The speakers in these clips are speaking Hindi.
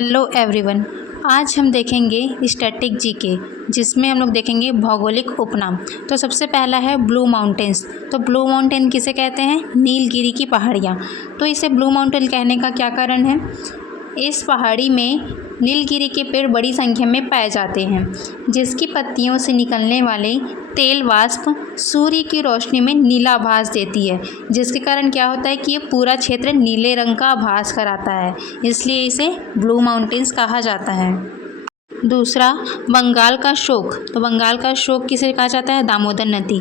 Hello everyone. आज हम देखेंगे स्टैटिक जीके, जिसमें हम लोग देखेंगे भौगोलिक उपनाम। तो सबसे पहला है ब्लू माउंटेन्स। तो ब्लू माउंटेन किसे कहते हैं? नीलगिरी की पहाड़ियाँ। तो इसे ब्लू माउंटेन कहने का क्या कारण है? इस पहाड़ी में नीलगिरी के पेड़ बड़ी संख्या में पाए जाते हैं, जिसकी पत्तियों से निकलने वाले तेल वाष्प सूर्य की रोशनी में नीला आभास देती है, जिसके कारण क्या होता है कि ये पूरा क्षेत्र नीले रंग का आभास कराता है, इसलिए इसे ब्लू माउंटेन्स कहा जाता है। दूसरा, बंगाल का शोक। तो बंगाल का शोक किसे कहा जाता है? दामोदर नदी।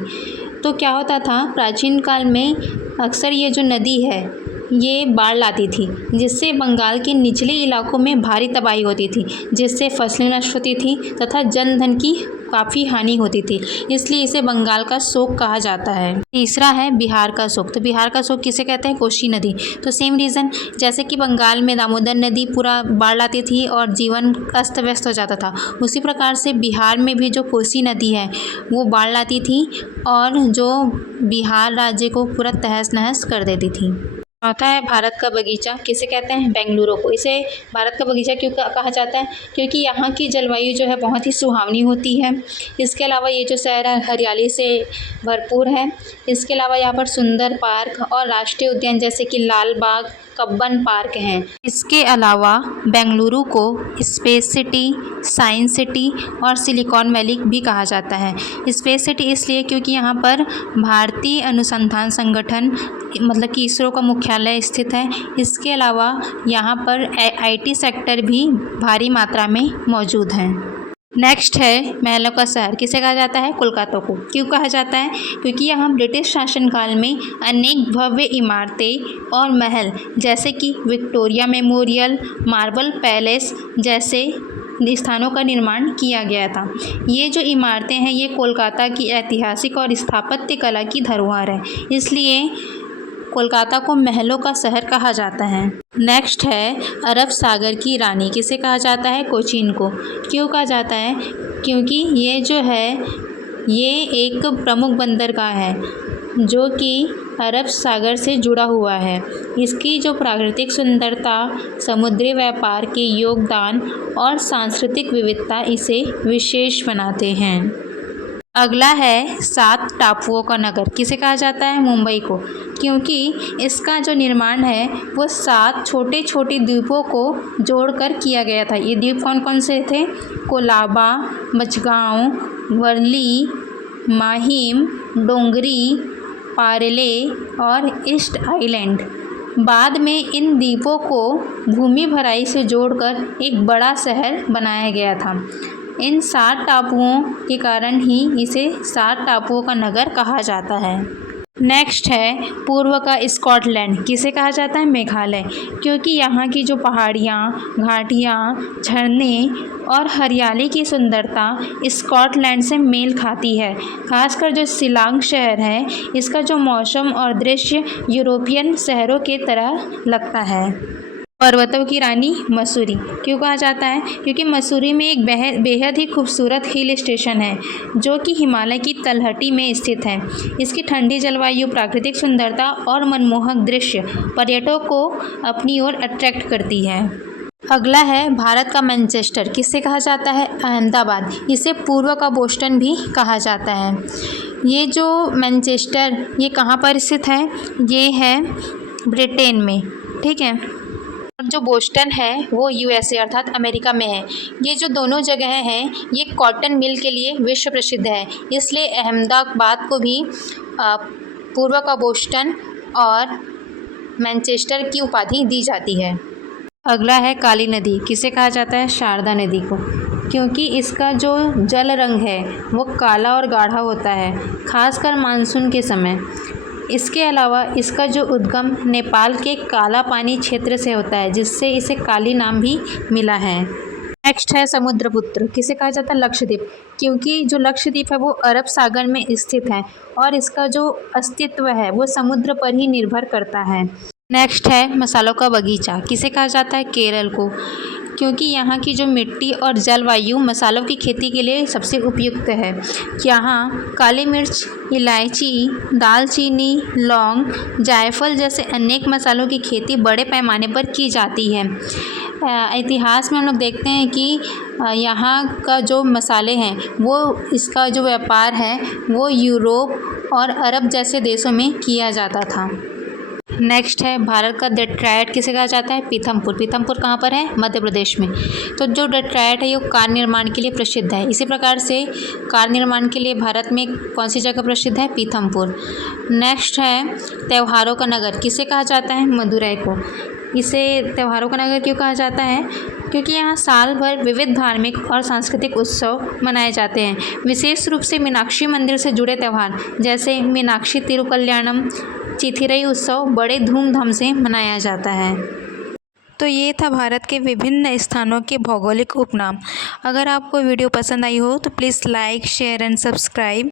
तो क्या होता था, प्राचीन काल में अक्सर ये जो नदी है ये बाढ़ लाती थी, जिससे बंगाल के निचले इलाकों में भारी तबाही होती थी, जिससे फसलें नष्ट होती थी तथा जनधन की काफ़ी हानि होती थी, इसलिए इसे बंगाल का शोक कहा जाता है। तीसरा है बिहार का शोक। तो बिहार का शोक किसे कहते हैं? कोसी नदी। तो सेम रीज़न, जैसे कि बंगाल में दामोदर नदी पूरा बाढ़ लाती थी और जीवन अस्त व्यस्त हो जाता था, उसी प्रकार से बिहार में भी जो कोसी नदी है वो बाढ़ लाती थी और जो बिहार राज्य को पूरा तहस नहस कर देती थी। चौथा है भारत का बगीचा। किसे कहते हैं? बेंगलुरु को। इसे भारत का बगीचा क्यों कहा जाता है? क्योंकि यहाँ की जलवायु जो है बहुत ही सुहावनी होती है। इसके अलावा ये जो शहर है हरियाली से भरपूर है। इसके अलावा यहाँ पर सुंदर पार्क और राष्ट्रीय उद्यान जैसे कि लाल बाग, कब्बन पार्क हैं। इसके अलावा बेंगलुरु को स्पेस सिटी, साइंस सिटी और सिलिकॉन वैली भी कहा जाता है। स्पेस सिटी इसलिए क्योंकि यहाँ पर भारतीय अनुसंधान संगठन मतलब कि इसरो का मुख्यालय स्थित है। इसके अलावा यहाँ पर आईटी सेक्टर भी भारी मात्रा में मौजूद हैं। नेक्स्ट है महलों का शहर। किसे कहा जाता है? कोलकाता को। क्यों कहा जाता है? क्योंकि यहाँ ब्रिटिश शासनकाल में अनेक भव्य इमारतें और महल जैसे कि विक्टोरिया मेमोरियल, मार्बल पैलेस जैसे स्थानों का निर्माण किया गया था। ये जो इमारतें हैं ये कोलकाता की ऐतिहासिक और स्थापत्य कला की धरोहर है, इसलिए कोलकाता को महलों का शहर कहा जाता है। नेक्स्ट है अरब सागर की रानी। किसे कहा जाता है? कोचीन को। क्यों कहा जाता है? क्योंकि ये जो है ये एक प्रमुख बंदरगाह है जो कि अरब सागर से जुड़ा हुआ है। इसकी जो प्राकृतिक सुंदरता, समुद्री व्यापार के योगदान और सांस्कृतिक विविधता इसे विशेष बनाते हैं। अगला है 7 टापुओं का नगर। किसे कहा जाता है? मुंबई को। क्योंकि इसका जो निर्माण है वो 7 छोटे छोटे द्वीपों को जोड़कर किया गया था। ये द्वीप कौन कौन से थे? कोलाबा, मचगांव, वर्ली, माहिम, डोंगरी, पारेले और ईस्ट आइलैंड। बाद में इन द्वीपों को भूमि भराई से जोड़कर एक बड़ा शहर बनाया गया था। इन 7 टापुओं के कारण ही इसे 7 टापुओं का नगर कहा जाता है। नेक्स्ट है पूर्व का स्कॉटलैंड। किसे कहा जाता है? मेघालय। क्योंकि यहाँ की जो पहाड़ियाँ, घाटियाँ, झरने और हरियाली की सुंदरता स्कॉटलैंड से मेल खाती है। खासकर जो शिलांग शहर है इसका जो मौसम और दृश्य यूरोपियन शहरों के तरह लगता है। पर्वतों की रानी मसूरी। क्यों कहा जाता है? क्योंकि मसूरी में एक बेहद ही खूबसूरत हिल स्टेशन है जो कि हिमालय की तलहटी में स्थित है। इसकी ठंडी जलवायु, प्राकृतिक सुंदरता और मनमोहक दृश्य पर्यटकों को अपनी ओर अट्रैक्ट करती है। अगला है भारत का मैनचेस्टर। किसे कहा जाता है? अहमदाबाद। इसे पूर्व का बोस्टन भी कहा जाता है। ये जो मैनचेस्टर ये कहाँ पर स्थित है? ये है ब्रिटेन में, ठीक है। जो बोस्टन है वो यूएसए अर्थात अमेरिका में है। ये जो दोनों जगह हैं ये कॉटन मिल के लिए विश्व प्रसिद्ध है, इसलिए अहमदाबाद को भी पूर्व का बोस्टन और मैनचेस्टर की उपाधि दी जाती है। अगला है काली नदी। किसे कहा जाता है? शारदा नदी को। क्योंकि इसका जो जल रंग है वो काला और गाढ़ा होता है, खासकर मानसून के समय। इसके अलावा इसका जो उद्गम नेपाल के काला पानी क्षेत्र से होता है, जिससे इसे काली नाम भी मिला है। नेक्स्ट है समुद्रपुत्र। किसे कहा जाता है? लक्षद्वीप। क्योंकि जो लक्षद्वीप है वो अरब सागर में स्थित है और इसका जो अस्तित्व है वो समुद्र पर ही निर्भर करता है। नेक्स्ट है मसालों का बगीचा। किसे कहा जाता है? केरल को। क्योंकि यहाँ की जो मिट्टी और जलवायु मसालों की खेती के लिए सबसे उपयुक्त है। यहाँ काली मिर्च, इलायची, दालचीनी, लौंग, जायफल जैसे अनेक मसालों की खेती बड़े पैमाने पर की जाती है। इतिहास में हम लोग देखते हैं कि यहाँ का जो मसाले हैं वो इसका जो व्यापार है वो यूरोप और अरब जैसे देशों में किया जाता था। नेक्स्ट है भारत का डेट्रायट किसे कहा जाता है? पीथमपुर। पीथमपुर कहाँ पर है? मध्य प्रदेश में। तो जो डेट्रायट है ये कार निर्माण के लिए प्रसिद्ध है। इसी प्रकार से कार निर्माण के लिए भारत में कौन सी जगह प्रसिद्ध है? पीथमपुर। नेक्स्ट है त्योहारों का नगर किसे कहा जाता है? मदुरै को। इसे त्योहारों का नगर क्यों कहा जाता है? क्योंकि यहाँ साल भर विविध धार्मिक और सांस्कृतिक उत्सव मनाए जाते हैं। विशेष रूप से मीनाक्षी मंदिर से जुड़े त्यौहार जैसे मीनाक्षी तिरुकल्याणम, चिथिरई उत्सव बड़े धूमधाम से मनाया जाता है। तो ये था भारत के विभिन्न स्थानों के भौगोलिक उपनाम। अगर आपको वीडियो पसंद आई हो तो please like, share and subscribe.